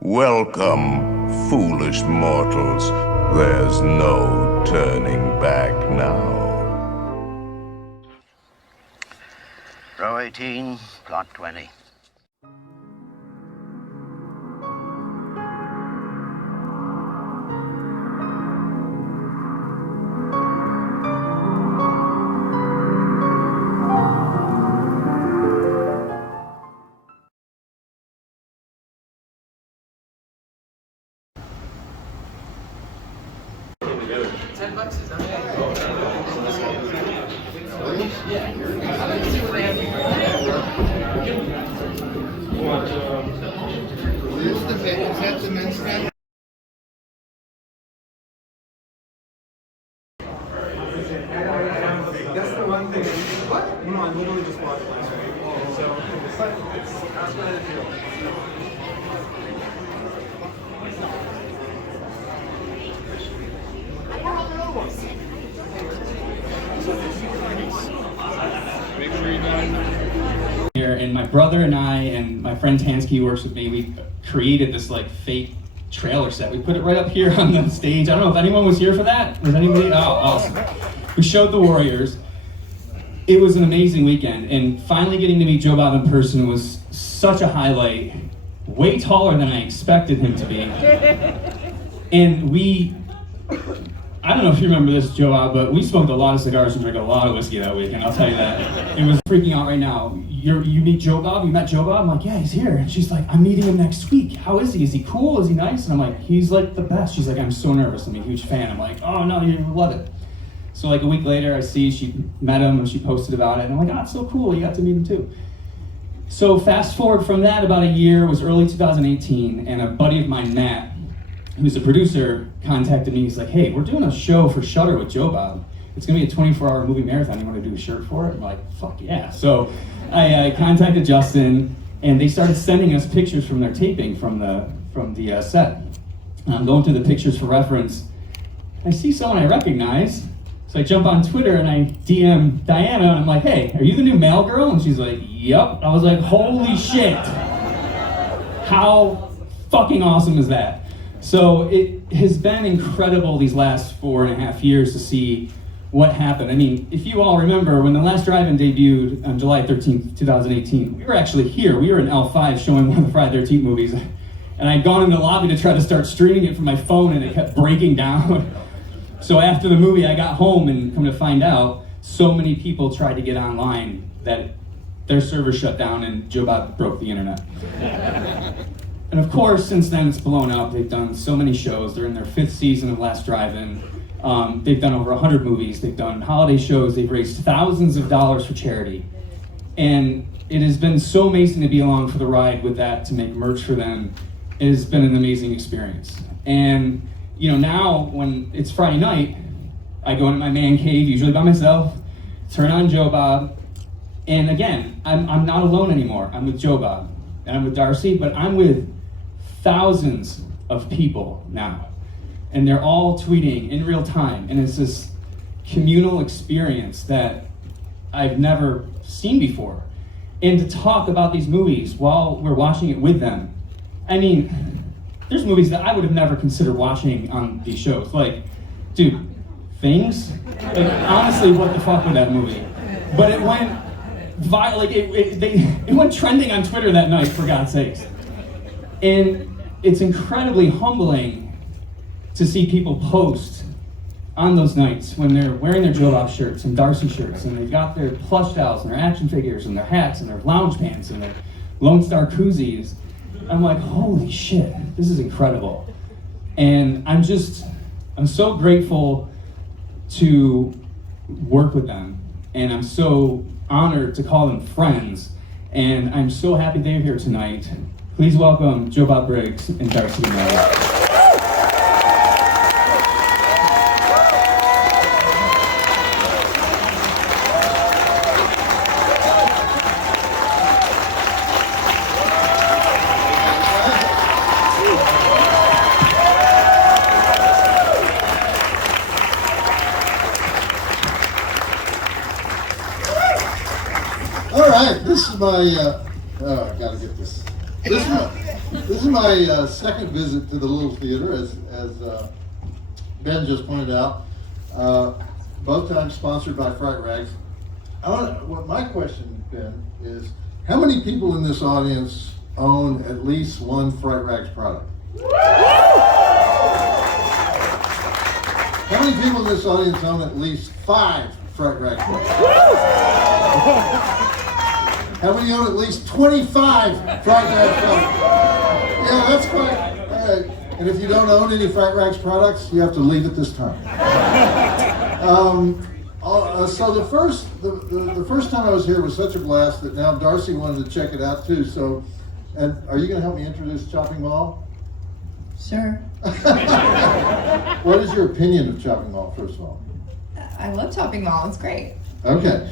Welcome, foolish mortals. There's no turning back now. Row 18, plot 20. $10 is that? Is that the men's stand? That's the one thing. What? No, I literally just watched last week. So that's what I feel. Here, and my brother and I and my friend Tansky who works with me, we created this like fake trailer set. We put it right up here on the stage. I don't know if anyone was here for that. Was anybody? Oh, awesome. We showed the Warriors. It was an amazing weekend, and finally getting to meet Joe Bob in person was such a highlight. Way taller than I expected him to be. And I don't know if you remember this, Joe Bob, but we smoked a lot of cigars and drank a lot of whiskey that weekend, I'll tell you that. It was freaking out right now. You meet Joe Bob? You met Joe Bob? I'm like, yeah, he's here. And she's like, I'm meeting him next week. How is he? Is he cool? Is he nice? And I'm like, he's like the best. She's like, I'm so nervous. I'm a huge fan. I'm like, oh no, you love it. So like a week later, I see she met him and she posted about it. And I'm like, oh, it's so cool. You got to meet him too. So fast forward from that about a year, it was early 2018, and a buddy of mine, Matt, who's a producer, contacted me. He's like, hey, we're doing a show for Shudder with Joe Bob. It's gonna be a 24-hour movie marathon. You wanna do a shirt for it? I'm like, fuck yeah. So I contacted Justin, and they started sending us pictures from their taping from the set. And I'm going through the pictures for reference. I see someone I recognize. So I jump on Twitter and I DM Diana, and I'm like, hey, are you the new mail girl? And she's like, yep. I was like, holy shit. How fucking awesome is that? So it has been incredible these last 4.5 years to see what happened. I mean, if you all remember, when The Last Drive-In debuted on July 13th, 2018, we were actually here. We were in L5 showing one of the Friday the 13th movies. And I'd gone into the lobby to try to start streaming it from my phone, and it kept breaking down. So after the movie, I got home, and come to find out, so many people tried to get online that their server shut down and Joe Bob broke the internet. And of course, since then it's blown up. They've done so many shows. They're in their 5th season of Last Drive-In. They've done over 100 movies. They've done holiday shows. They've raised thousands of dollars for charity. And it has been so amazing to be along for the ride with that, to make merch for them. It has been an amazing experience. And you know, now when it's Friday night, I go into my man cave, usually by myself, turn on Joe Bob, and again, I'm not alone anymore. I'm with Joe Bob, and I'm with Darcy, but I'm with thousands of people now. And they're all tweeting in real time, and it's this communal experience that I've never seen before. And to talk about these movies while we're watching it with them, I mean, there's movies that I would have never considered watching on these shows. Like, dude, Things? Like, honestly, what the fuck with that movie? But it went it went trending on Twitter that night, for God's sakes. And it's incredibly humbling to see people post on those nights when they're wearing their Joe Bob shirts and Darcy shirts, and they've got their plush dolls and their action figures and their hats and their lounge pants and their Lone Star koozies. I'm like, holy shit, this is incredible. And I'm so grateful to work with them. And I'm so honored to call them friends. And I'm so happy they're here tonight. Please welcome Joe Bob Briggs and Darcy Miller. All right, this is my, I gotta get this. This is my second visit to the Little Theater, as Ben just pointed out. Both times sponsored by Fright Rags. What my question, Ben, is how many people in this audience own at least one Fright Rags product? How many people in this audience own at least 5 Fright Rags products? How many own at least 25 Fright Rags products? Yeah, that's quite all right. And if you don't own any Fright Rags products, you have to leave at this time. So the first time I was here was such a blast that now Darcy wanted to check it out too. So, and are you going to help me introduce Chopping Mall? Sure. What is your opinion of Chopping Mall, first of all? I love Chopping Mall. It's great. Okay.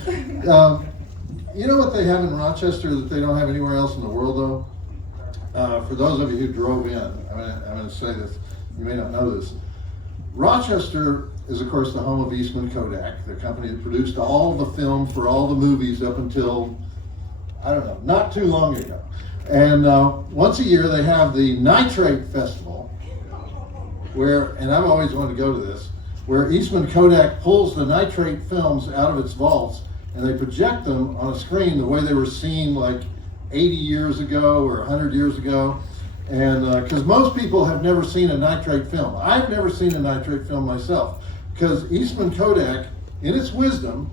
You know what they have in Rochester that they don't have anywhere else in the world, though? For those of you who drove in, I'm going to say this. You may not know this. Rochester is, of course, the home of Eastman Kodak, the company that produced all the film for all the movies up until, I don't know, not too long ago. And once a year they have the Nitrate Festival, where, and I've always wanted to go to this, where Eastman Kodak pulls the nitrate films out of its vaults and they project them on a screen the way they were seen like 80 years ago or 100 years ago. And because most people have never seen a nitrate film. I've never seen a nitrate film myself, because Eastman Kodak, in its wisdom,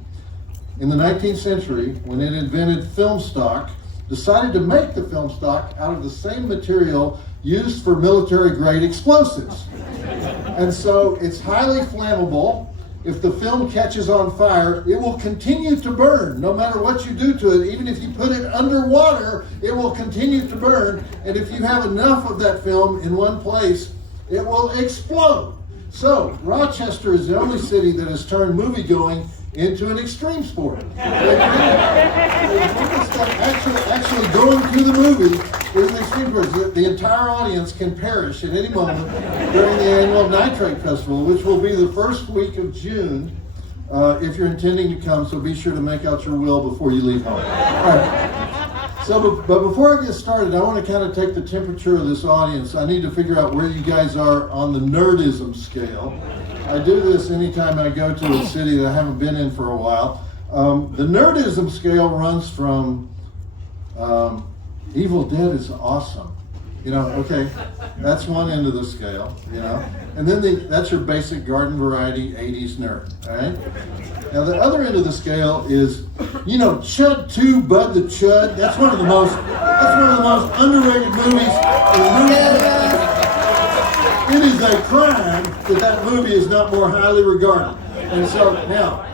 in the 19th century, when it invented film stock, decided to make the film stock out of the same material used for military-grade explosives. And so it's highly flammable. If the film catches on fire, it will continue to burn no matter what you do to it. Even if you put it underwater, it will continue to burn. And if you have enough of that film in one place, it will explode. So Rochester is the only city that has turned movie-going into an extreme sport. Actually going to the movie is an extreme sport. The entire audience can perish at any moment during the annual Nitrate Festival, which will be the first week of June, if you're intending to come, so be sure to make out your will before you leave home. All right. So, but before I get started, I want to kind of take the temperature of this audience. I need to figure out where you guys are on the nerdism scale. I do this anytime I go to a city that I haven't been in for a while. The nerdism scale runs from Evil Dead is awesome. You know, okay, that's one end of the scale, you know. And then that's your basic garden variety 80s nerd, all right? Now the other end of the scale is, you know, Chud 2, Bud the Chud. That's one of the most underrated movies in the movie. It is a crime that movie is not more highly regarded. And so now,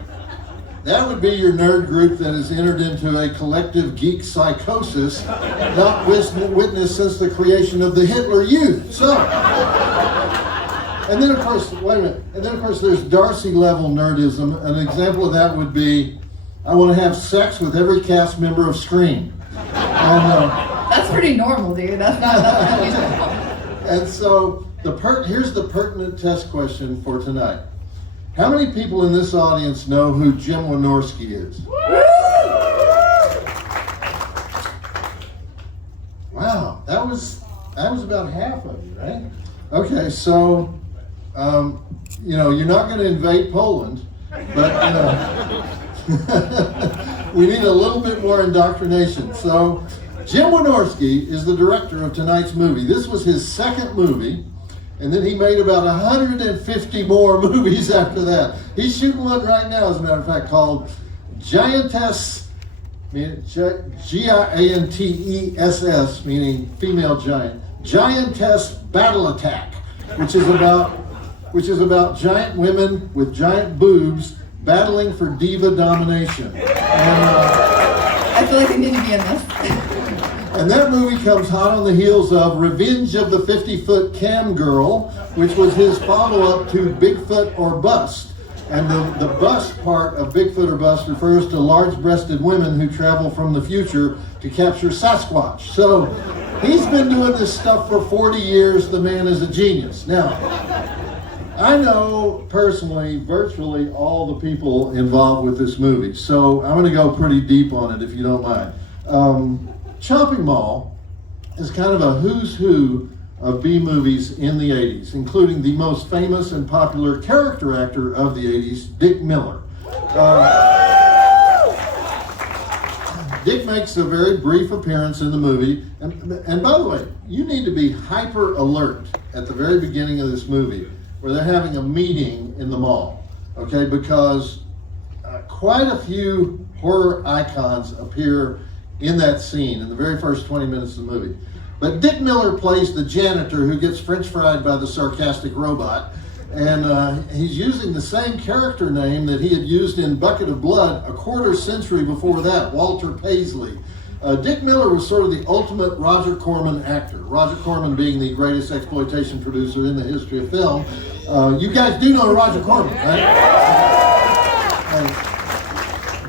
that would be your nerd group that has entered into a collective geek psychosis not witnessed since the creation of the Hitler Youth. So, and then of course, wait a minute, and then of course there's Darcy level nerdism. An example of that would be, I want to have sex with every cast member of Scream. And, that's pretty normal, dude. That's not unusual. And so, here's the pertinent test question for tonight. How many people in this audience know who Jim Wynorski is? Wow, that was about half of you, right? Okay, so you know, you're not going to invade Poland, but you know, we need a little bit more indoctrination. So, Jim Wynorski is the director of tonight's movie. This was his second movie. And then he made about 150 more movies after that. He's shooting one right now, as a matter of fact, called Giantess, Giantess, meaning female giant. Giantess Battle Attack, which is about giant women with giant boobs battling for diva domination. And, I feel like I need to be in this. And that movie comes hot on the heels of Revenge of the 50-Foot Cam Girl, which was his follow-up to Bigfoot or Bust. And the bust part of Bigfoot or Bust refers to large-breasted women who travel from the future to capture Sasquatch. So he's been doing this stuff for 40 years. The man is a genius. Now, I know personally virtually all the people involved with this movie, so I'm going to go pretty deep on it if you don't mind. Chopping Mall is kind of a who's who of B movies in the 80s, including the most famous and popular character actor of the 80s, Dick Miller. Dick makes a very brief appearance in the movie, and by the way, you need to be hyper alert at the very beginning of this movie, where they're having a meeting in the mall, okay, because quite a few horror icons appear in that scene in the very first 20 minutes of the movie. But Dick Miller plays the janitor who gets french fried by the sarcastic robot, and he's using the same character name that he had used in Bucket of Blood a quarter century before that, Walter Paisley. Dick Miller was sort of the ultimate Roger Corman actor, Roger Corman being the greatest exploitation producer in the history of film. You guys do know Roger Corman, right?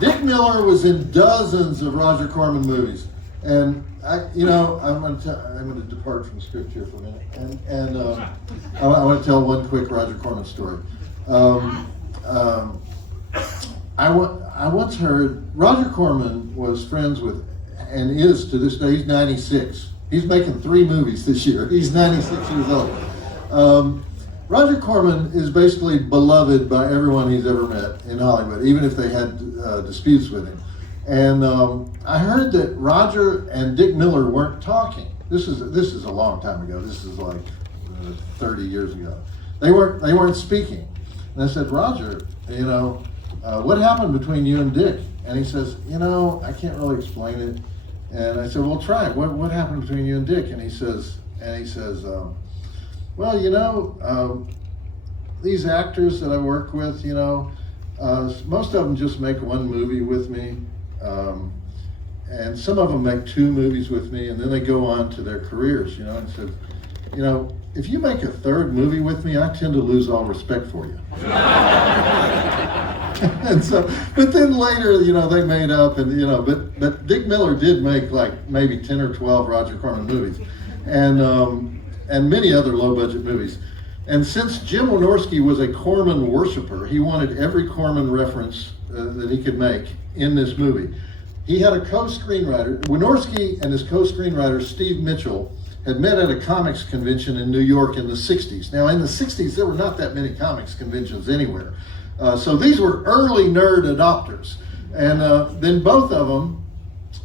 Dick Miller was in dozens of Roger Corman movies, and I'm going to depart from script here for a minute, and I want to tell one quick Roger Corman story. I once heard Roger Corman was friends with, and is to this day, he's 96. He's making 3 movies this year. He's 96 years old. Roger Corman is basically beloved by everyone he's ever met in Hollywood, even if they had disputes with him. And I heard that Roger and Dick Miller weren't talking. This is a long time ago. This is like 30 years ago. They weren't speaking. And I said, Roger, what happened between you and Dick? And he says, I can't really explain it. And I said, well, try it. What happened between you and Dick? And he says, well, these actors that I work with, most of them just make 1 movie with me. And some of them make 2 movies with me, and then they go on to their careers, and said, if you make a 3rd movie with me, I tend to lose all respect for you. And so, but then later, they made up, and but Dick Miller did make like maybe 10 or 12 Roger Corman movies, and many other low-budget movies. And since Jim Wynorski was a Corman worshiper, he wanted every Corman reference that he could make in this movie. He had a co-screenwriter. Wynorski and his co-screenwriter, Steve Mitchell, had met at a comics convention in New York in the 60s. Now, in the 60s, there were not that many comics conventions anywhere. So these were early nerd adopters. And then both of them,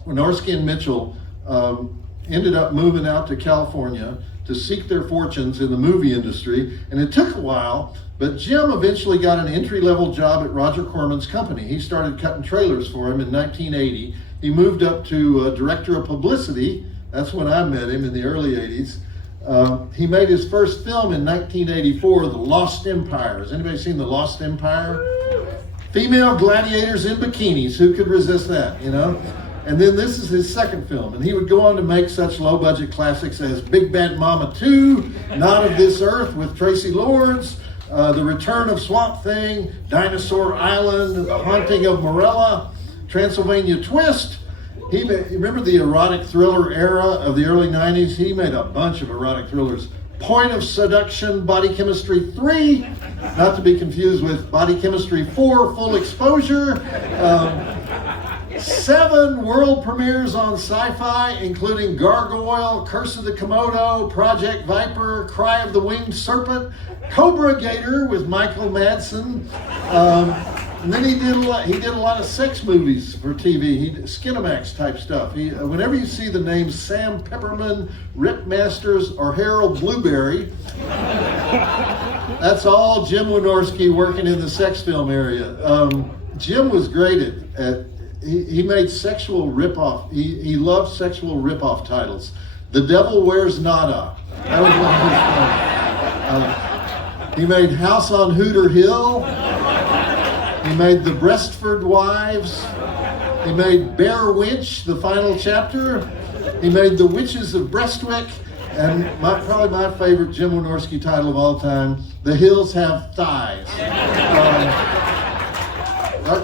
Wynorski and Mitchell, ended up moving out to California to seek their fortunes in the movie industry. And it took a while, but Jim eventually got an entry-level job at Roger Corman's company. He started cutting trailers for him in 1980. He moved up to director of publicity. That's when I met him in the early 80s. He made his first film in 1984, The Lost Empire. Has anybody seen The Lost Empire? Female gladiators in bikinis. Who could resist that, And then this is his second film, and he would go on to make such low-budget classics as Big Bad Mama 2, Not of This Earth with Tracy Lords, The Return of Swamp Thing, Dinosaur Island, The Haunting of Morella, Transylvania Twist. Remember the erotic thriller era of the early 90s? He made a bunch of erotic thrillers. Point of Seduction, Body Chemistry 3, not to be confused with Body Chemistry 4, Full Exposure. 7 world premieres on Sci-Fi, including Gargoyle, Curse of the Komodo, Project Viper, Cry of the Winged Serpent, Cobra Gator with Michael Madsen. And then he did a lot of sex movies for TV. He did Skinamax type stuff. Whenever you see the names Sam Pepperman, Rick Masters, or Harold Blueberry, that's all Jim Wynorski working in the sex film area. Jim was great at he made sexual ripoff. He loved sexual ripoff titles. The Devil Wears Nada. That was one of his films. He made House on Hooter Hill. He made The Breastford Wives. He made Bear Winch, the final chapter. He made The Witches of Brestwick. And probably my favorite Jim Wynorski title of all time, The Hills Have Thighs.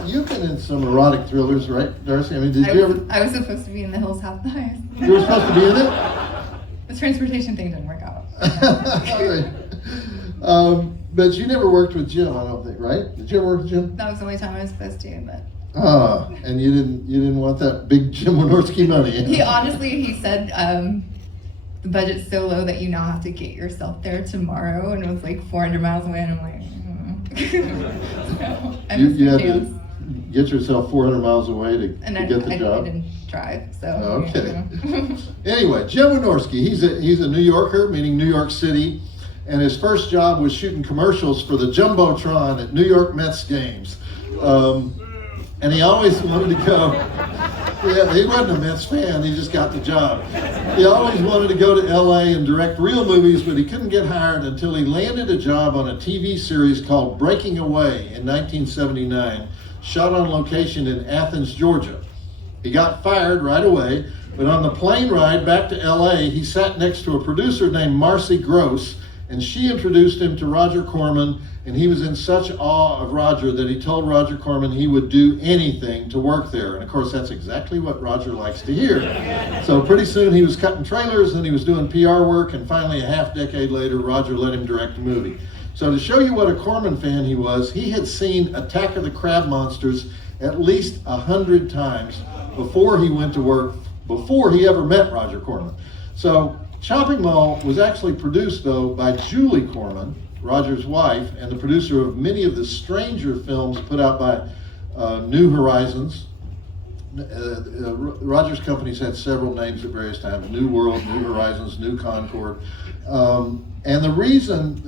You've been in some erotic thrillers, right, Darcy? I mean, did you ever? I was supposed to be in The Hills Have Thighs. You were supposed to be in it? The transportation thing didn't work out. All right. But you never worked with Jim, I don't think, right? Did you ever work with Jim? That was the only time I was supposed to, but. And you didn't want that big Jim Wynorski money. He honestly, he said, the budget's so low that you now have to get yourself there tomorrow, and it was like 400 miles away, and I'm like, so I missed You the had chance. to get yourself 400 miles away to And get the I job? didn't drive, so. Okay. you know. Anyway, Jim Wynorski, he's a New Yorker, meaning New York City, and his first job was shooting commercials for the Jumbotron at New York Mets games. And he always wanted to go, yeah, he wasn't a Mets fan, he just got the job. He always wanted to go to LA and direct real movies, but he couldn't get hired until he landed a job on a TV series called Breaking Away in 1979, shot on location in Athens, Georgia. He got fired right away, but on the plane ride back to LA, he sat next to a producer named Marcy Gross, and she introduced him to Roger Corman, and he was in such awe of Roger that he told Roger Corman he would do anything to work there. And of course, that's exactly what Roger likes to hear. So pretty soon he was cutting trailers, and he was doing PR work, and finally a half decade later, Roger let him direct a movie. So to show you what a Corman fan he was, he had seen Attack of the Crab Monsters at least 100 times before he went to work, before he ever met Roger Corman. So Chopping Mall was actually produced, though, by Julie Corman, Roger's wife, and the producer of many of the stranger films put out by New Horizons. Roger's companies had several names at various times: New World, New Horizons, New Concord. And the reason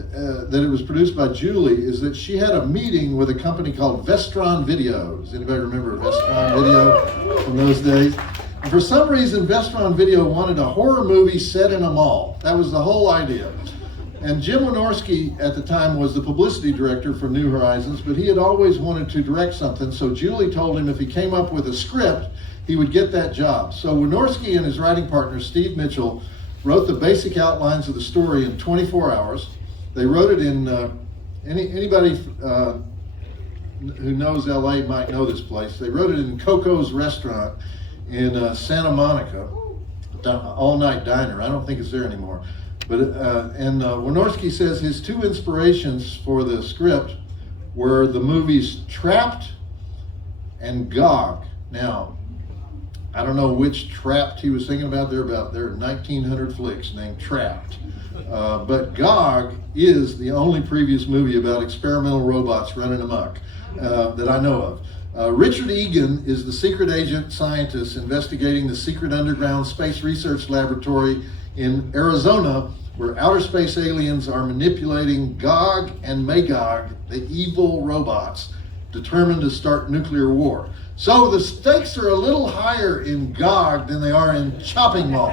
that it was produced by Julie is that she had a meeting with a company called Vestron Video. Does anybody remember Vestron Video from those days? And for some reason, Vestron Video wanted a horror movie set in a mall. That was the whole idea. And Jim Wynorski at the time was the publicity director for New Horizons, but he had always wanted to direct something, so Julie told him if he came up with a script, he would get that job. So Wynorski and his writing partner, Steve Mitchell, wrote the basic outlines of the story in 24 hours. They wrote it in, anybody who knows LA might know this place. They wrote it in Coco's Restaurant in Santa Monica, all-night diner. I don't think it's there anymore. But Wynorski says his two inspirations for the script were the movies Trapped and Gog. Now, I don't know which Trapped he was thinking about. There are 1,900 flicks named Trapped. But Gog is the only previous movie about experimental robots running amok that I know of. Richard Egan is the secret agent scientist investigating the secret underground space research laboratory in Arizona, where outer space aliens are manipulating Gog and Magog, the evil robots, determined to start nuclear war. So the stakes are a little higher in Gog than they are in Chopping Mall.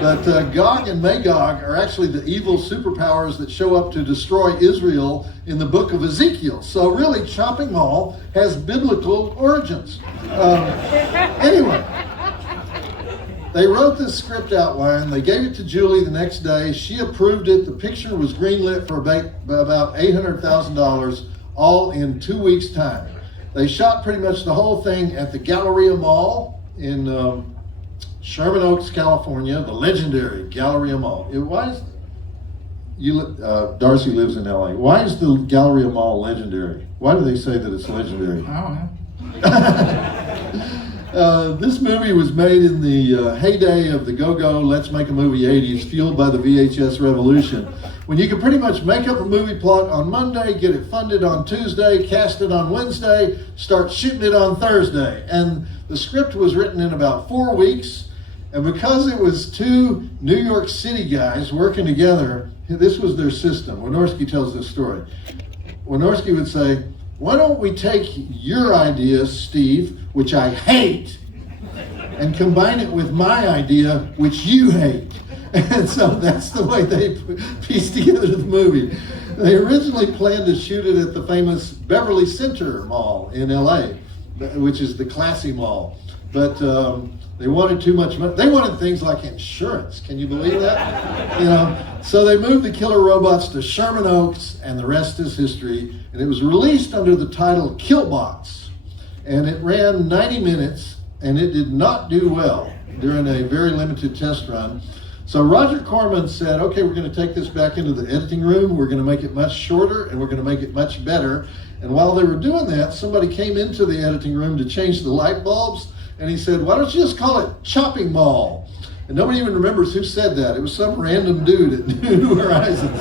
But Gog and Magog are actually the evil superpowers that show up to destroy Israel in the book of Ezekiel. So really, Chopping Mall has biblical origins. Anyway, they wrote this script outline. They gave it to Julie the next day. She approved it. The picture was greenlit for about $800,000, all in 2 weeks' time. They shot pretty much the whole thing at the Galleria Mall in Sherman Oaks, California, the legendary Galleria Mall. Darcy lives in LA. Why is the Galleria Mall legendary? Why do they say that it's legendary? I don't know. This movie was made in the heyday of the go-go let's make a movie 80s, fueled by the VHS revolution, when you could pretty much make up a movie plot on Monday, get it funded on Tuesday, cast it on Wednesday, start shooting it on Thursday. And the script was written in about 4 weeks, and because it was two New York City guys working together, this was their system. Wynorski tells this story. Wynorski would say, "Why don't we take your idea, Steve, which I hate, and combine it with my idea, which you hate?" And so that's the way they pieced together the movie. They originally planned to shoot it at the famous Beverly Center Mall in LA, which is the classy mall. But they wanted too much money. They wanted things like insurance. Can you believe that? So they moved the killer robots to Sherman Oaks, and the rest is history. And it was released under the title Killbots. And it ran 90 minutes, and it did not do well during a very limited test run. So Roger Corman said, okay, we're going to take this back into the editing room. We're going to make it much shorter, and we're going to make it much better. And while they were doing that, somebody came into the editing room to change the light bulbs. And he said, why don't you just call it Chopping Mall? And nobody even remembers who said that. It was some random dude at New Horizons.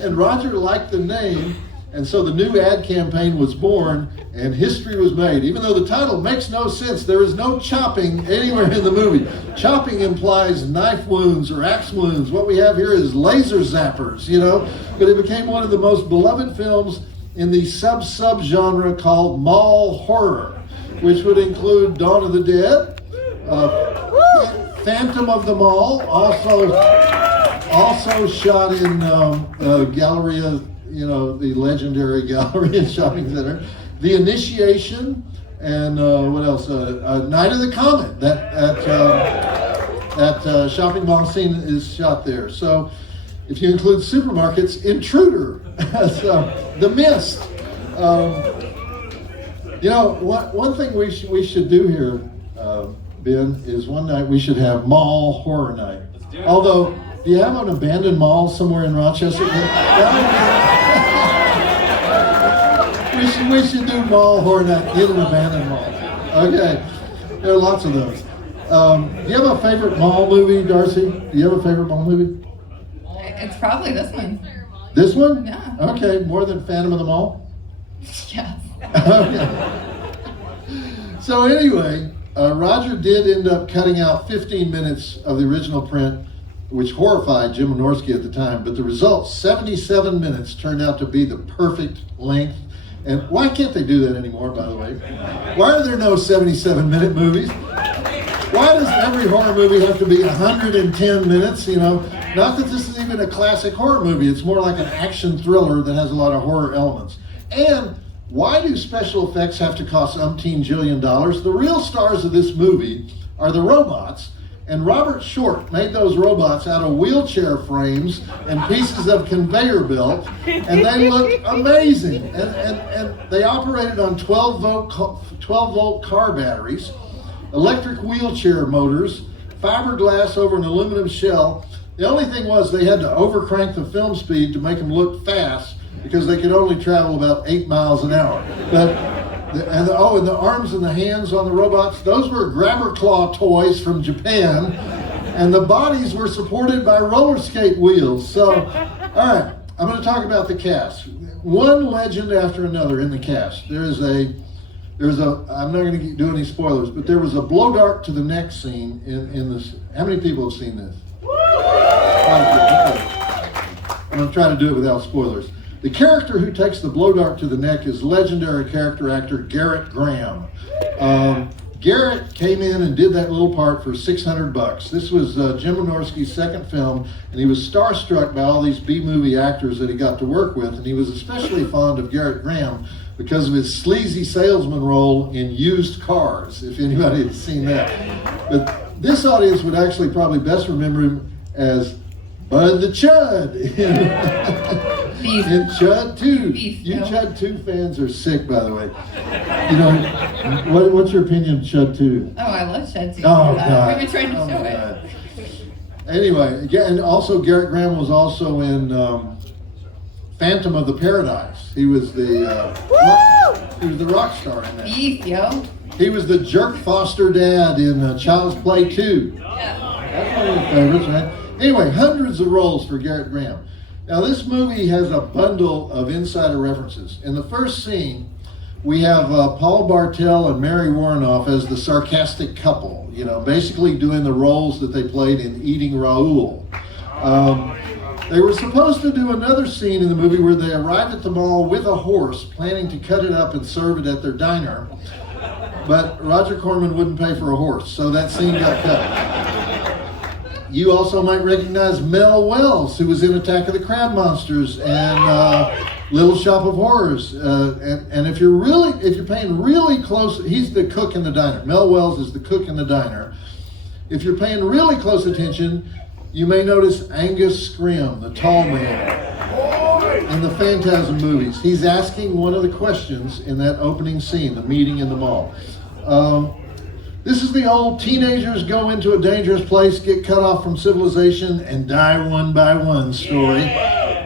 And Roger liked the name, and so the new ad campaign was born, and history was made. Even though the title makes no sense, there is no chopping anywhere in the movie. Chopping implies knife wounds or axe wounds. What we have here is laser zappers, you know? But it became one of the most beloved films in the sub-genre called mall horror, which would include Dawn of the Dead, Phantom of the Mall, also shot in Galleria, you know, the legendary Galleria Shopping Center, The Initiation, and what else? Night of the Comet. That shopping mall scene is shot there. So, if you include supermarkets, Intruder, so, The Mist. You know, one thing we should do here, Ben, is one night we should have mall horror night. Although, do you have an abandoned mall somewhere in Rochester? We should do mall horror night in an abandoned mall. Okay, there are lots of those. Do you have a favorite mall movie, Darcy? Do you have a favorite mall movie? It's probably this one. This one? Yeah. Okay, more than Phantom of the Mall? Yes. Okay. So anyway, Roger did end up cutting out 15 minutes of the original print, which horrified Jim Wynorski at the time, but the result, 77 minutes, turned out to be the perfect length. And why can't they do that anymore, by the way? Why are there no 77-minute movies? Why does every horror movie have to be 110 minutes, you know? Not that this is even a classic horror movie, it's more like an action thriller that has a lot of horror elements. And why do special effects have to cost umpteen jillion dollars? The real stars of this movie are the robots, and Robert Short made those robots out of wheelchair frames and pieces of conveyor belt, and they look amazing. And they operated on 12-volt car batteries, electric wheelchair motors, fiberglass over an aluminum shell. The only thing was they had to overcrank the film speed to make them look fast because they could only travel about 8 miles an hour. And the arms and the hands on the robots, those were grabber claw toys from Japan, and the bodies were supported by roller skate wheels. So, all right, I'm going to talk about the cast. One legend after another in the cast. There's a, I'm not going to do any spoilers, but there was a blow dart to the neck scene in this. How many people have seen this? Okay. I'm going to try to do it without spoilers. The character who takes the blow dart to the neck is legendary character actor Garrett Graham. Garrett came in and did that little part for $600. This was Jim Wynorski's second film, and he was starstruck by all these B-movie actors that he got to work with, and he was especially fond of Garrett Graham because of his sleazy salesman role in Used Cars, if anybody has seen that. But this audience would actually probably best remember him as Bud the Chud in Chud 2. You Chud 2 fans are sick, by the way. You know, what's your opinion of Chud 2? Oh, I love Chud 2. Oh, God. We've been trying to show it. Anyway, and also Garrett Graham was also in Phantom of the Paradise. He was the rock star in that. Beef, yo. He was the jerk foster dad in Child's Play 2. Yeah. That's one of your favorites, right? Anyway, hundreds of roles for Garrett Graham. Now, this movie has a bundle of insider references. In the first scene, we have Paul Bartel and Mary Warrenoff as the sarcastic couple, you know, basically doing the roles that they played in Eating Raoul. They were supposed to do another scene in the movie where they arrive at the mall with a horse, planning to cut it up and serve it at their diner. But Roger Corman wouldn't pay for a horse, so that scene got cut. You also might recognize Mel Wells, who was in Attack of the Crab Monsters and Little Shop of Horrors. And if you're paying really close, he's the cook in the diner. Mel Wells is the cook in the diner. If you're paying really close attention, you may notice Angus Scrimm, the tall man, in the Phantasm movies. He's asking one of the questions in that opening scene, the meeting in the mall. This is the old teenagers go into a dangerous place, get cut off from civilization, and die one by one story.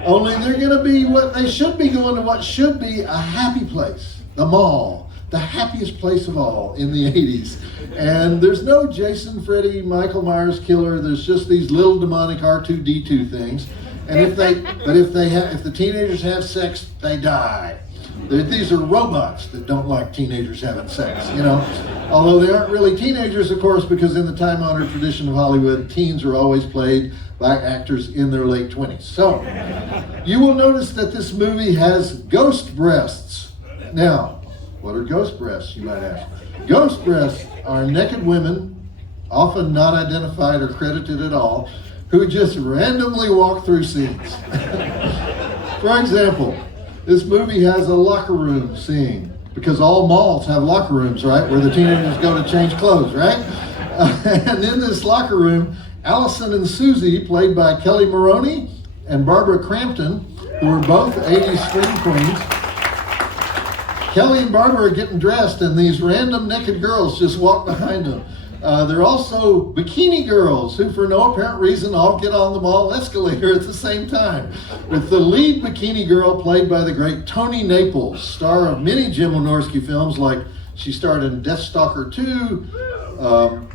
Only they're going to be they should be going to what should be a happy place, the mall. the happiest place of all in the 80s. And there's no Jason, Freddy, Michael Myers killer. There's just these little demonic R2-D2 things. And if the teenagers have sex, they die. These are robots that don't like teenagers having sex, you know. Although they aren't really teenagers, of course, because in the time-honored tradition of Hollywood, teens are always played by actors in their late 20s. So, you will notice that this movie has ghost breasts. Now, what are ghost breasts, you might ask? Ghost breasts are naked women, often not identified or credited at all, who just randomly walk through scenes. For example, this movie has a locker room scene, because all malls have locker rooms, right, where the teenagers go to change clothes, right? And in this locker room, Allison and Susie, played by Kelly Maroney and Barbara Crampton, who were both 80s scream queens. Kelly and Barbara are getting dressed, and these random naked girls just walk behind them. They're also bikini girls who, for no apparent reason, all get on the mall escalator at the same time. With the lead bikini girl played by the great Toni Naples, star of many Jim Wynorski films, like she starred in Deathstalker 2,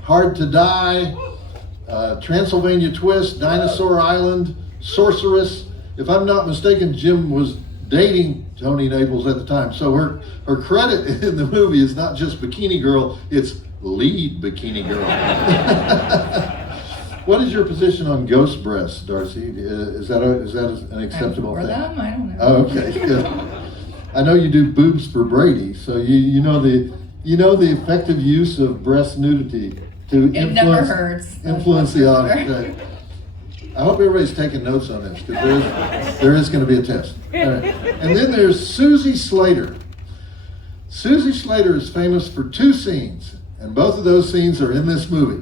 Hard to Die, Transylvania Twist, Dinosaur Island, Sorceress. If I'm not mistaken, Jim was dating Toni Naples at the time. So her credit in the movie is not just bikini girl, it's lead bikini girl. What is your position on ghost breasts, Darcy? Is that an acceptable thing? Them? I don't know. Oh, okay, good. I know you do boobs for Brady, so you know the effective use of breast nudity to never hurts. influence the audience. I hope everybody's taking notes on this, because there is going to be a test. All right. And then there's Susie Slater. Susie Slater is famous for 2 scenes, and both of those scenes are in this movie.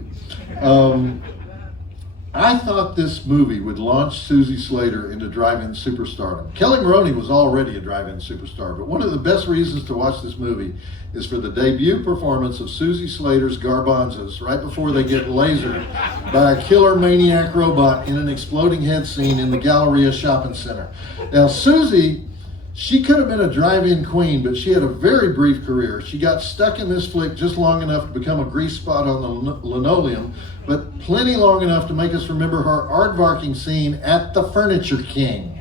I thought this movie would launch Susie Slater into drive-in superstardom. Kelly Maroney was already a drive-in superstar, but one of the best reasons to watch this movie is for the debut performance of Susie Slater's garbanzos right before they get lasered by a killer maniac robot in an exploding head scene in the Galleria Shopping Center. Now, Susie, she could have been a drive-in queen, but she had a very brief career. She got stuck in this flick just long enough to become a grease spot on the linoleum, but plenty long enough to make us remember her aardvarking scene at the Furniture King.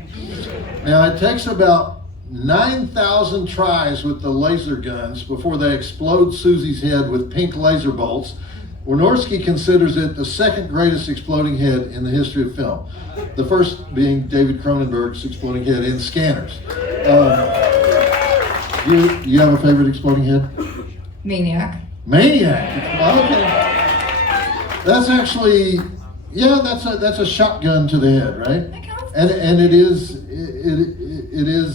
Now, it takes about 9,000 tries with the laser guns before they explode Susie's head with pink laser bolts. Wynorski considers it the second greatest exploding head in the history of film. The first being David Cronenberg's exploding head in Scanners. You have a favorite exploding head? Maniac. Maniac. Okay. That's actually, yeah, that's a shotgun to the head, right? That counts. And it is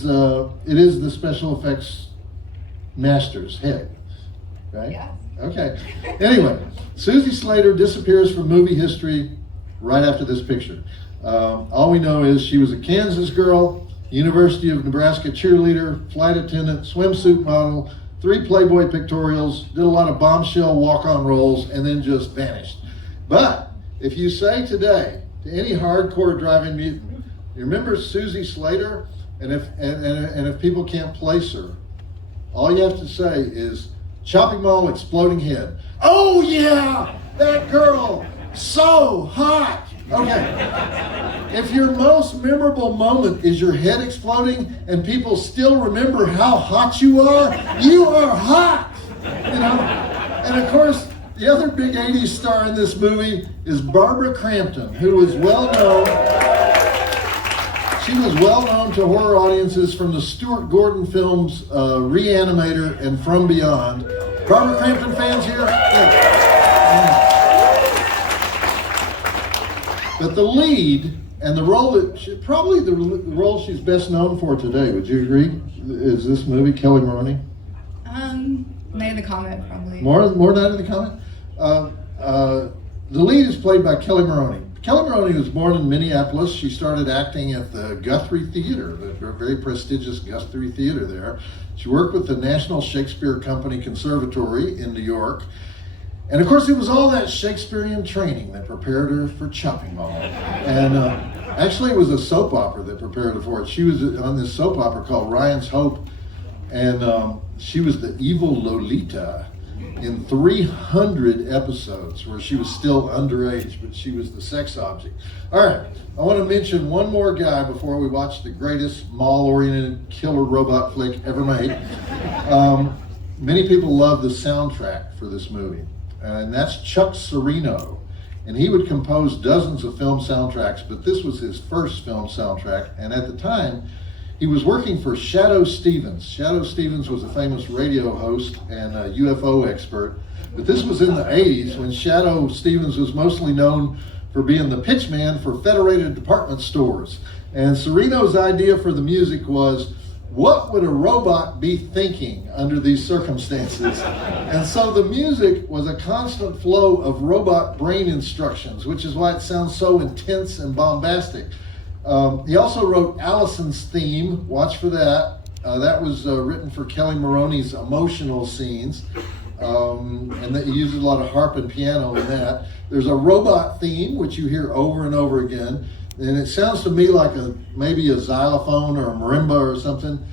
the special effects master's head, right? Yeah. Okay. Anyway, Susie Slater disappears from movie history right after this picture. All we know is she was a Kansas girl, University of Nebraska cheerleader, flight attendant, swimsuit model, 3 Playboy pictorials, did a lot of bombshell walk-on roles, and then just vanished. But if you say today to any hardcore drive-in mutant, you remember Susie Slater? And if people can't place her, all you have to say is Chopping Mall exploding head. Oh yeah, that girl, so hot. Okay. If your most memorable moment is your head exploding and people still remember how hot you are hot. You know? And of course, the other big 80s star in this movie is Barbara Crampton, who was well known. She was well known to horror audiences from the Stuart Gordon films Reanimator and From Beyond. Barbara Crampton fans here? Yeah. But the lead and the role that probably the role she's best known for today, would you agree? Is this movie Kelly Maroney? Night of the Comet, probably. More Night of the Comet? The lead is played by Kelly Maroney. Kelly Maroney was born in Minneapolis. She started acting at the Guthrie Theater, the very prestigious Guthrie Theater there. She worked with the National Shakespeare Company Conservatory in New York. And of course, it was all that Shakespearean training that prepared her for Chopping Mall. And actually, it was a soap opera that prepared her for it. She was on this soap opera called Ryan's Hope. And she was the evil Lolita in 300 episodes where she was still underage, but she was the sex object. All right, I want to mention one more guy before we watch the greatest mall-oriented killer robot flick ever made. Many people love the soundtrack for this movie, and that's Chuck Serino. And he would compose dozens of film soundtracks, but this was his first film soundtrack, and at the time, he was working for Shadow Stevens. Shadow Stevens was a famous radio host and a UFO expert. But this was in the 80s when Shadow Stevens was mostly known for being the pitch man for Federated Department Stores. And Serino's idea for the music was, what would a robot be thinking under these circumstances? And so the music was a constant flow of robot brain instructions, which is why it sounds so intense and bombastic. He also wrote Allison's theme, watch for that. That was written for Kelly Maroney's emotional scenes. And that he uses a lot of harp and piano in that. There's a robot theme, which you hear over and over again. And it sounds to me like maybe a xylophone or a marimba or something.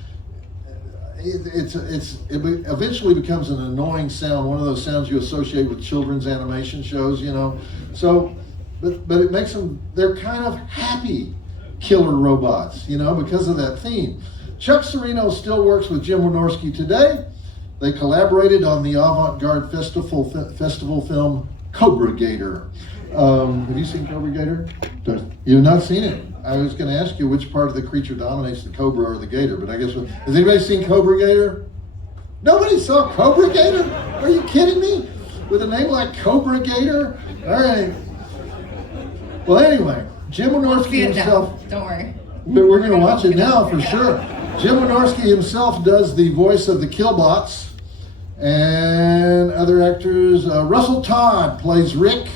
It eventually becomes an annoying sound, one of those sounds you associate with children's animation shows, you know. So, but it makes them, they're kind of happy killer robots, you know, because of that theme. Chuck Serino still works with Jim Wynorski today. They collaborated on the avant-garde festival film Cobra Gator. Have you seen Cobra Gator? You've not seen it. I was going to ask you which part of the creature dominates, the cobra or the gator, but I guess, has anybody seen Cobra Gator? Nobody saw Cobra Gator? Are you kidding me? With a name like Cobra Gator? All right. Well, anyway, Jim Wynorski himself. Don't worry. But we're going to watch it now for sure. Jim Wynorski himself does the voice of the Killbots, and other actors. Russell Todd plays Rick.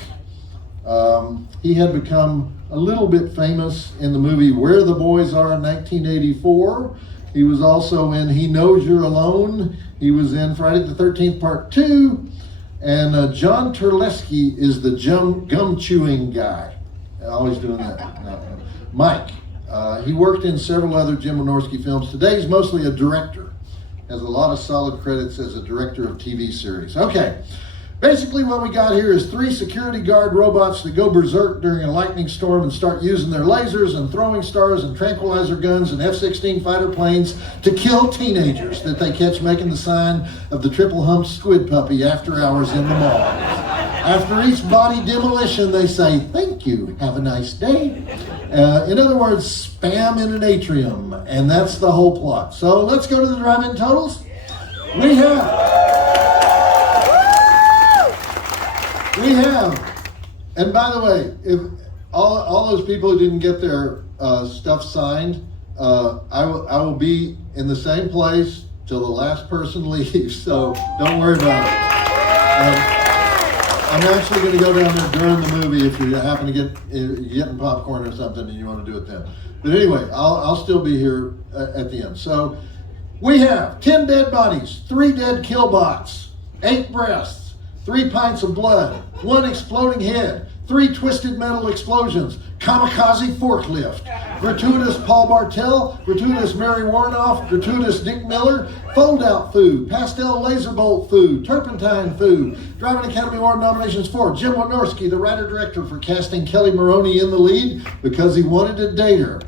He had become a little bit famous in the movie Where the Boys Are in 1984. He was also in He Knows You're Alone. He was in Friday the 13th Part 2. And John Terlesky is the gum chewing guy. Always doing that. Mike. He worked in several other Jim Wynorski films. Today he's mostly a director. Has a lot of solid credits as a director of TV series. Okay. Basically what we got here is 3 security guard robots that go berserk during a lightning storm and start using their lasers and throwing stars and tranquilizer guns and F-16 fighter planes to kill teenagers that they catch making the sign of the triple-humped squid puppy after hours in the mall. After each body demolition, they say, "Thank you, have a nice day." In other words, spam in an atrium, and that's the whole plot. So let's go to the drive-in totals. We have, and by the way, if all those people who didn't get their stuff signed, I will be in the same place till the last person leaves, so don't worry about it. I'm actually going to go down there during the movie if you happen to getting popcorn or something and you want to do it then. But anyway, I'll still be here at the end. So we have 10 dead bodies, 3 dead killbots, 8 breasts, 3 pints of blood, 1 exploding head, 3 twisted metal explosions, kamikaze forklift, gratuitous Paul Bartel, gratuitous Mary Warnoff, gratuitous Dick Miller, fold-out food, pastel laser bolt food, turpentine food, Driving Academy Award nominations for Jim Wynorski, the writer-director, for casting Kelly Maroney in the lead because he wanted to date her.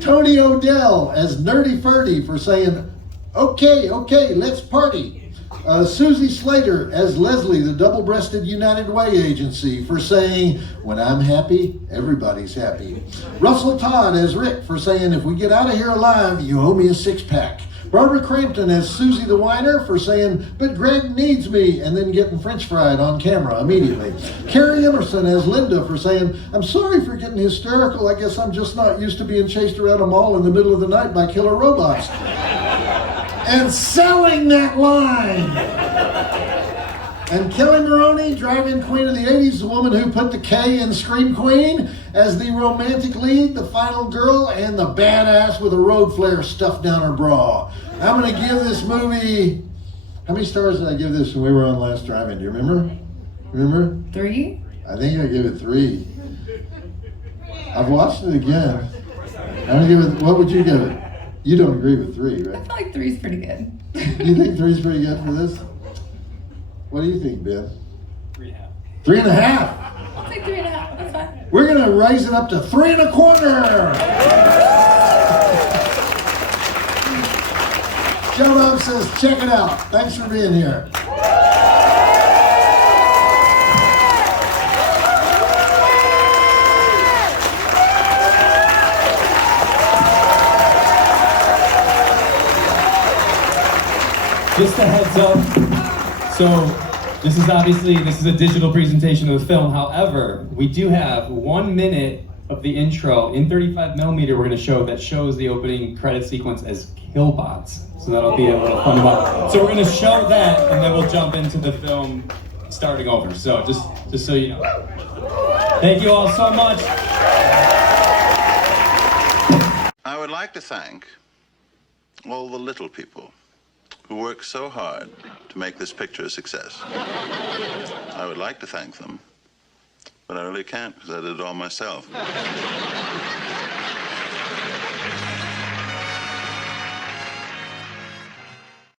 Tony O'Dell as Nerdy Ferdy for saying, okay, let's party. Susie Slater as Leslie, the double-breasted United Way agency, for saying, when I'm happy, everybody's happy. Russell Todd as Rick for saying, if we get out of here alive, you owe me a 6-pack. Barbara Crampton as Susie the Whiner for saying, but Greg needs me, and then getting french fried on camera immediately. Carrie Emerson as Linda for saying, I'm sorry for getting hysterical, I guess I'm just not used to being chased around a mall in the middle of the night by killer robots. And selling that line. And Kelly Maroney, drive-in queen of the 80s, the woman who put the K in Scream Queen, as the romantic lead, the final girl, and the badass with a road flare stuffed down her bra. I'm going to give this movie, how many stars did I give this when we were on last drive-in? Do you remember? 3? I think I gave it 3. I've watched it again. I'm going to give it, what would you give it? You don't agree with 3, I right? feel like 3's pretty good. You think 3's pretty good for this? What do you think, Ben? 3.5. 3.5. I'll take 3.5. That's fine. We're gonna raise it up to 3.25. Joe Bob says, check it out. Thanks for being here. Just a heads up. So this is a digital presentation of the film. However, we do have 1 minute of the intro in 35mm. We're going to show that shows the opening credit sequence as Killbots. So that'll be a little fun one. So we're going to show that, and then we'll jump into the film starting over. So just so you know. Thank you all so much. I would like to thank all the little people who work so hard to make this picture a success. I would like to thank them, but I really can't because I did it all myself.